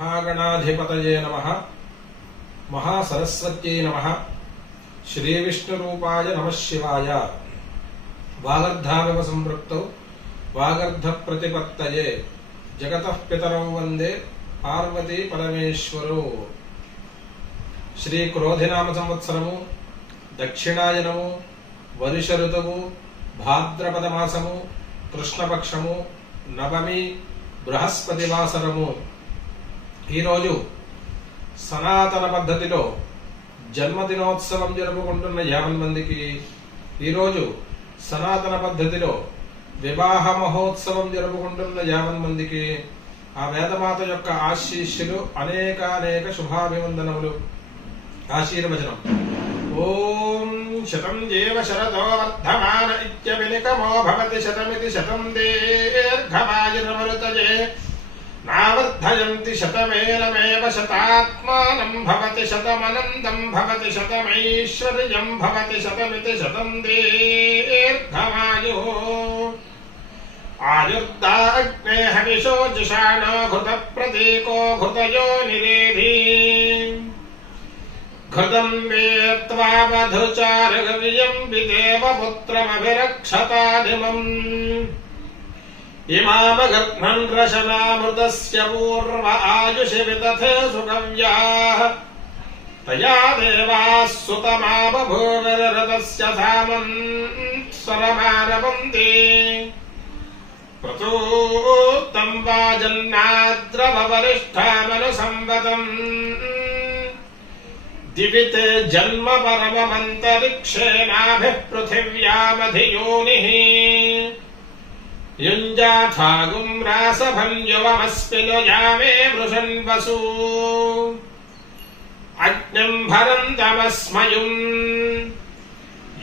మహాగణాధిపతయే నమ. మహాసరస్వత్యై నమ. శ్రీవిష్ణురూపాయ నమ శివాయ. వాగర్ధావివ సంపృక్తౌ వాగర్ధ ప్రతిపత్తయే జగత పితరౌ వందే పార్వతీ పరమేశ్వరు. శ్రీ క్రోధినామ సంవత్సరము దక్షిణాయనము వరుష ఋతువు భాద్రపద మాసము కృష్ణపక్షము నవమి బృహస్పతి వాసరము ఈరోజు సనాతన పద్ధతిలో జన్మదినోత్సవం జరుపుకుంటున్న యాభై మందికి ఈరోజు సనాతన పద్ధతిలో వివాహ మహోత్సవం జరుపుకుంటున్న యాభై మందికి ఆ వేదమాత యొక్క ఆశీస్సులు అనేక అనేక శుభాభివందనములు. ఆశీర్వచనం. ఓం శతం జీవ శరతో వర్ధమాన ఇత్యవినికమో భవతి శతమితి శతం దీర్ఘమాయురమరుతయే नावर्धयन्ति शतमेनमेव शतात्मानं भवति शतमनन्दं भवति शतमैश्वर्यं भवति शतमिति शतं दीर्घमायुः आयुर्दा हविषो जुषाणो घृतप्रतीको घृतयो निरेधि। घृतं वेत्त्वा वधुचारगव्यं विदेवपुत्रमभिरक्षताधिमम् पुत्रमभिरक्षताधिमम् रशनामृतस्य पूर्व आयुषि विदथे सुकव्याः तया देवाः सुतमा बभूविररतस्य धामन् स्वरमारवन्ति प्रतोत्तं वाजन्नाद्रवरिष्ठामनुसंवतम् दिवि ते जन्म पृथिव्यामधियोनिः। युञ्जाथागुम् रासभञ्जुवमस्मिन् यामे वृषन् वसु अग्निम् भरन्तमस्मयुम्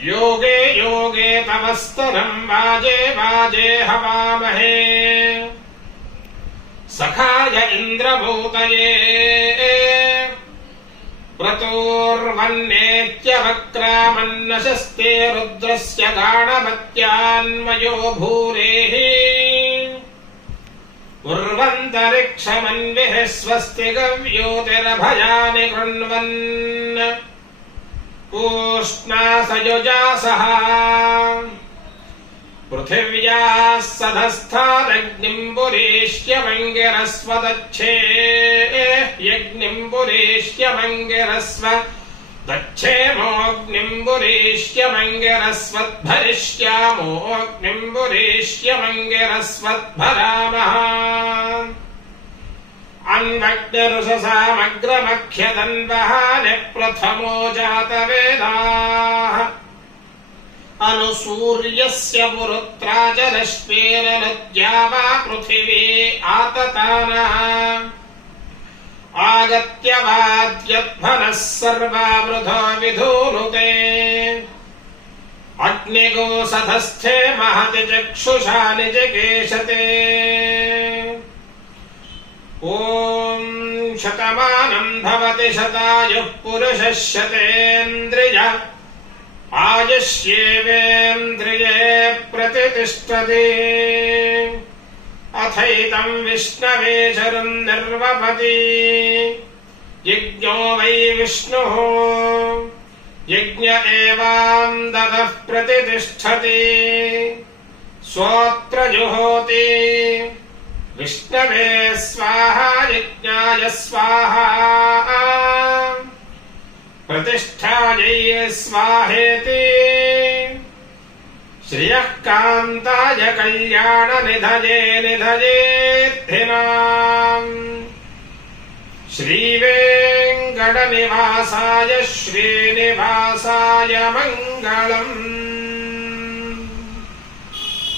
योगे योगे तमस्तरम् वाजे वाजे हवामहे सखाय इन्द्रभूतये क्रतोर्वन्नेत्यवक्रामन्नशस्ते रुद्रस्य गाढमत्यान्मयो भूरेः उर्वन्तरिक्षमन्विः स्वस्ति गव्योतिरभयानि कृण्वन् पूष्णासयुजासः पृथिव्याः सधस्थादग्निम्बुरीष्यमङ्गिरस्वदच्छे यज्ञिम्बुरीष्यमङ्गिरस्व दच्छेमोऽग्निम्बुरीष्यमङ्गिरस्वद्भरिष्यामोऽग्निम्बुरीष्यमङ्गिरस्वद्भरामः अन्वग्निरुषसामग्रमख्यदन्वहानि प्रथमो जातवेदाः अनुसूर्यस्य पुरुत्रा च रश्मेरनुद्या वा पृथिवी आततानः आगत्य वाद्यध्वनः सर्वा वृथो विधूनुते अग्निगो सधस्थे महति चक्षुषा निजकेशते। ॐ शतमानं भवति शतायुः पुरुषः शतेन्द्रिय आयुष्येवेन्द्रिये प्रतितिष्ठति अथैतं विष्णवे शरं निर्वपति यज्ञो वै विष्णुः। यज्ञ एवां ददः प्रतितिष्ठति स्वोत्र जुहोति विष्णवे स्वाहा, यज्ञाय स्वाहा। प्रतिष्ठायै स्वाहेति। श्रियः कान्ताय कल्याणनिधये निधयेद्धिनाम् श्रीवेङ्कटनिवासाय श्रीनिवासाय मङ्गलम्